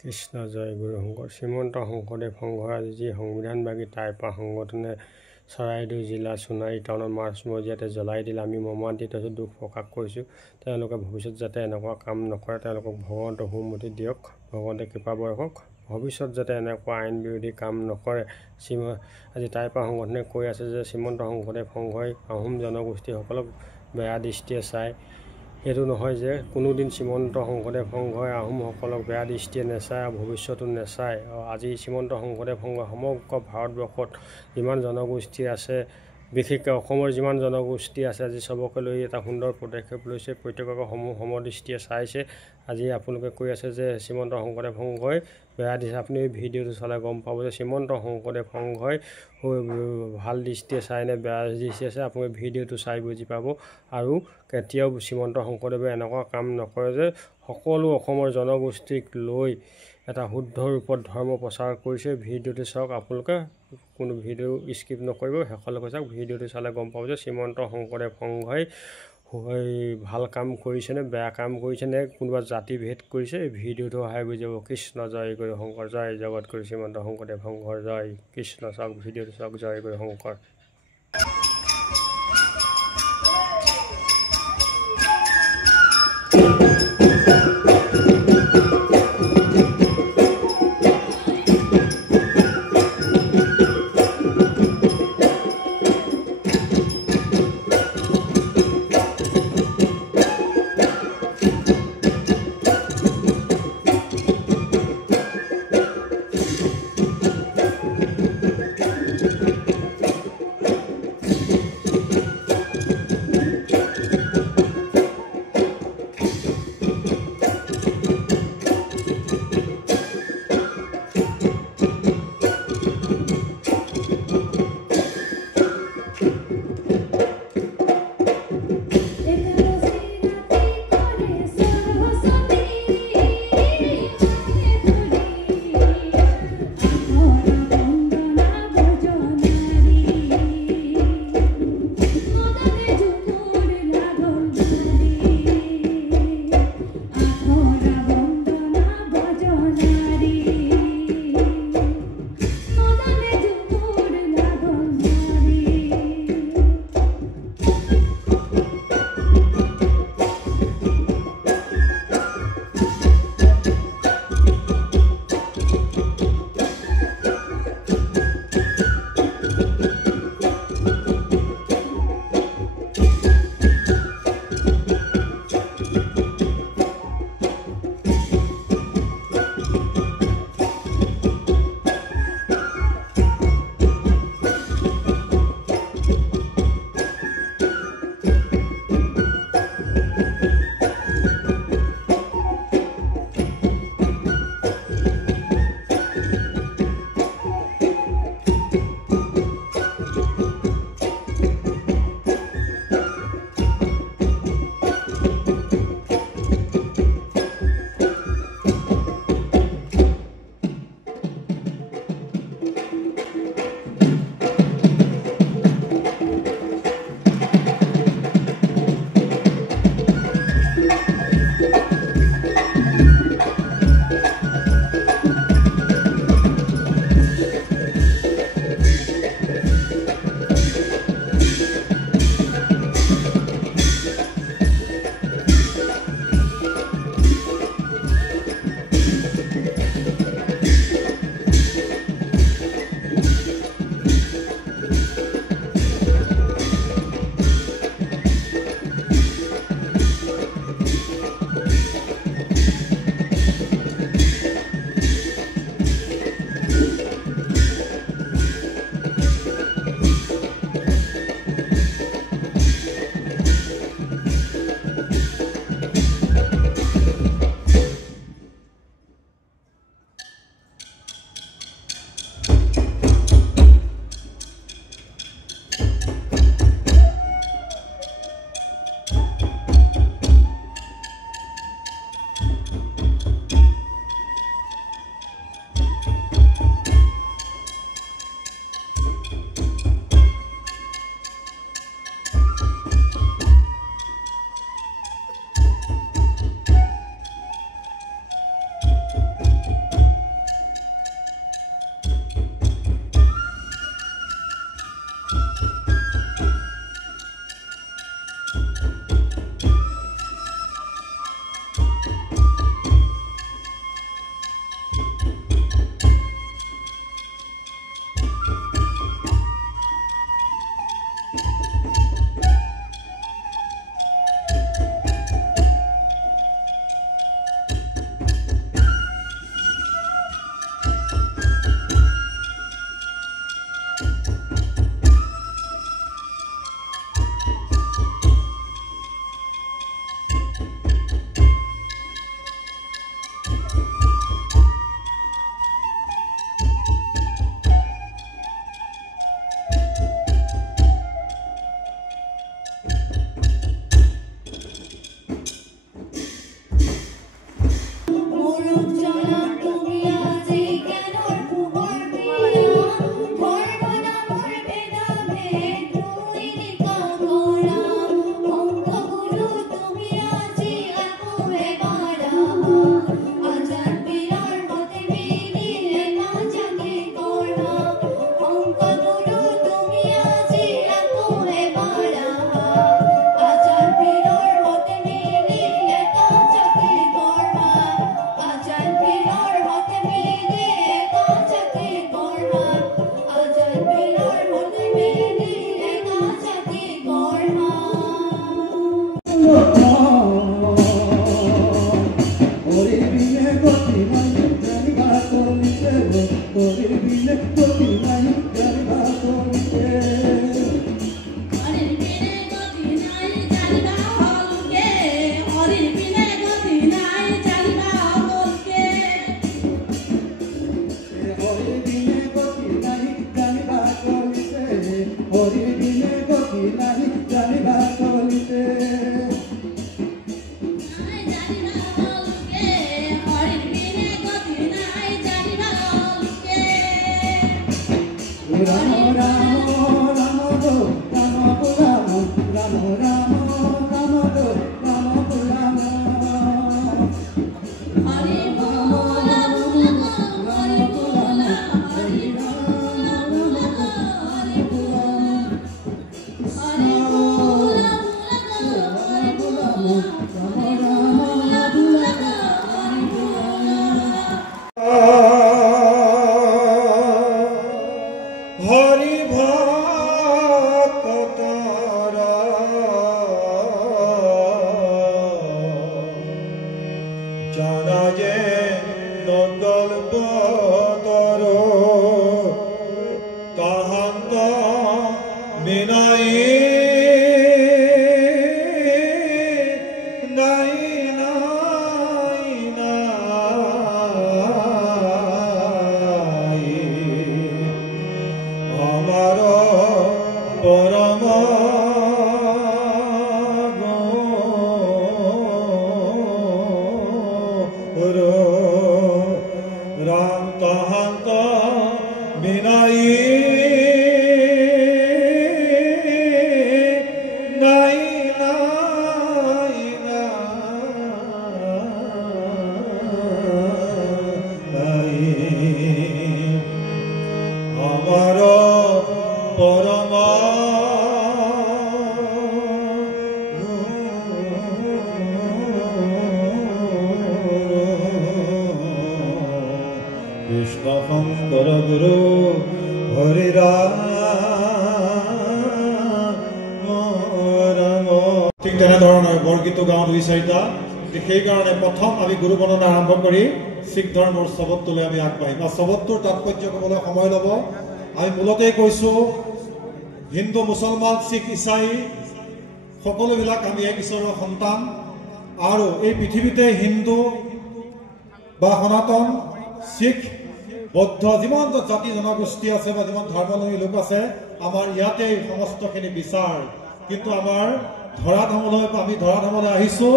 কৃষ্ণ জয় গুৰু শংকৰ শ্ৰীমন্ত শংকৰদেৱ সংঘৰ আজি যি সংবিধানবাদী টাইপা সংগঠনে চৰাইদেউ জিলা সোণাৰী টাউনত মাৰ্চ মজিয়াতে জ্বলাই দিলে আমি মৰ্মান্তিত হৈছোঁ, দুখ প্ৰকাশ কৰিছোঁ। তেওঁলোকে ভৱিষ্যত যাতে এনেকুৱা কাম নকৰে, তেওঁলোকক ভগৱন্তে সুমতি দিয়ক, ভগৱন্তে কৃপা বৰষক। ভৱিষ্যত যাতে এনেকুৱা আইন বিৰোধী কাম নকৰে। আজি টাইপা সংগঠনে কৈ আছে যে শ্ৰীমন্ত শংকৰদেৱ সংঘই আহোম জনগোষ্ঠীসকলক বেয়া দৃষ্টিয়ে চায়। এইটো নহয় যে কোনোদিন শ্ৰীমন্ত শংকৰদেৱ সংঘই আহোমসকলক বেয়া দৃষ্টিয়ে নেচায় আৰু ভৱিষ্যতো নেচায়। আজি শ্ৰীমন্ত শংকৰদেৱ সংঘই সমগ্ৰ ভাৰতবৰ্ষত যিমান জনগোষ্ঠী আছে, বিশেষকৈ অসমৰ যিমান জনগোষ্ঠী আছে, আজি চবকে লৈ এটা সুন্দৰ পদক্ষেপ লৈছে, প্ৰত্যেককে সমদৃষ্টিয়ে চাইছে। আজি আপোনালোকে কৈ আছে যে শ্ৰীমন্ত শংকৰদেৱ সংঘই বেয়া দিছে। আপুনি এই ভিডিঅ'টো চালে গম পাব যে শ্ৰীমন্ত শংকৰদেৱ সংঘই ভাল দৃষ্টিয়ে চাইনে বেয়া দৃষ্টিয়ে চাই। আপুনি ভিডিঅ'টো চাই বুজি পাব। আৰু কেতিয়াও শ্ৰীমন্ত শংকৰদেৱে এনেকুৱা কাম নকৰে যে সকলো অসমৰ জনগোষ্ঠীক লৈ এটা শুদ্ধ ৰূপত ধৰ্ম প্ৰচাৰ কৰিছে। ভিডিঅ'টো চাওক, আপোনালোকে কোনো ভিডিঅ' স্কিপ নকৰিব, শেষলৈকে চাওক। ভিডিঅ'টো চালে গম পাব যে শ্ৰীমন্ত শংকৰদেৱ সংঘই ভাল কাম কৰিছেনে, বেয়া কাম কৰিছেনে, কোনোবা জাতিভেদ কৰিছে। এই ভিডিঅ'টো অহাই বুজি যাব। কৃষ্ণ জয় গুৰু শংকৰ, জয় জগত গুৰু শ্ৰীমন্ত শংকৰদেৱ সংঘৰ জয়। কৃষ্ণ চাওক, ভিডিঅ'টো চাওক। জয় গুৰু শংকৰ। বৰগীত গাঁও 2-4টা সেই কাৰণে প্ৰথম আমি গুৰু বন্দনা আৰম্ভ কৰি শিখ ধৰ্মৰ শব্দলৈ আমি আগবাঢ়িম আৰু শব্দৰ তাৎপৰ্য ক'বলৈ সময় ল'ব আমি মূলতে কৈছো হিন্দু মুছলমান শিখ ইছাই সকলোবিলাক আমি এক ঈশ্বৰৰ সন্তান আৰু এই পৃথিৱীতে হিন্দু বা সনাতন শিখ বৌদ্ধ যিমান জাতি জনগোষ্ঠী আছে বা যিমান ধৰ্মাৱলম্বী লোক আছে আমাৰ ইয়াতে সমস্তখিনি বিচাৰ কিন্তু আমাৰ আমি ধৰাধামলৈ আহিছো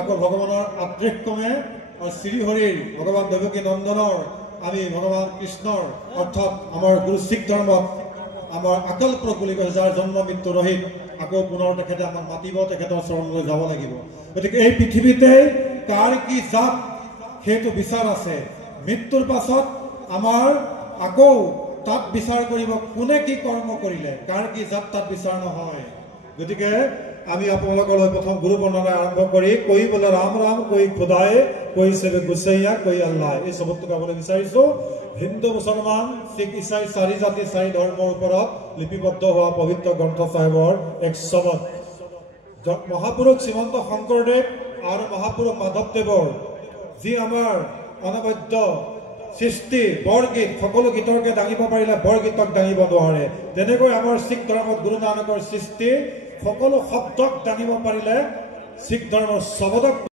আকৌ ভগৱানৰ আদৃক্ৰমে আৰু শ্ৰীহৰিৰ ভগৱান দেৱকী নন্দনৰ আমি ভগৱান কৃষ্ণৰ অৰ্থাৎ আমাৰ গুৰু শিখ ধৰ্মত আমাৰ আকল প্ৰক বুলি কৈছে যাৰ জন্ম মৃত্যু ৰহিত আকৌ পুনৰ তেখেতে আমাক মাতিব তেখেতৰ চৰণলৈ যাব লাগিব গতিকে এই পৃথিৱীতে কাৰ কি জাত সেইটো বিচাৰ আছে মৃত্যুৰ পাছত আমাৰ আকৌ তাত বিচাৰ কৰিব কোনে কি কৰ্ম কৰিলে কাৰ কি জাত তাত বিচাৰ নহয় গতিকে আমি আপোনালোকৰ প্ৰথম গুৰু বন্দনা আৰম্ভ কৰি কৈ বোলে ৰাম ৰাম কৈ খুদায়ে কৈ সেবে গুসাইয়া কৈ আল্লাহ এই শব্দটো গাবলৈ বিচাৰিছো হিন্দু মুছলমান শিখ ইছাই চাৰি জাতি চাৰি ধৰ্মৰ ওপৰত লিপিবদ্ধ হোৱা পবিত্ৰ গ্ৰন্থ সাহেবৰ এক শব্দ মহাপুৰুষ শ্ৰীমন্ত শংকৰদেৱ আৰু মহাপুৰুষ মাধৱদেৱৰ যি আমাৰ অনবদ্য সৃষ্টি বৰগীত সকলো গীতৰকে দাঙিব পাৰিলে বৰগীতক দাঙিব নোৱাৰে তেনেকৈ আমাৰ শিখ ধৰ্মত গুৰু নানকৰ সৃষ্টি সকলো শব্দক দাঙিব পাৰিলে শিখ ধৰ্মৰ শব্দক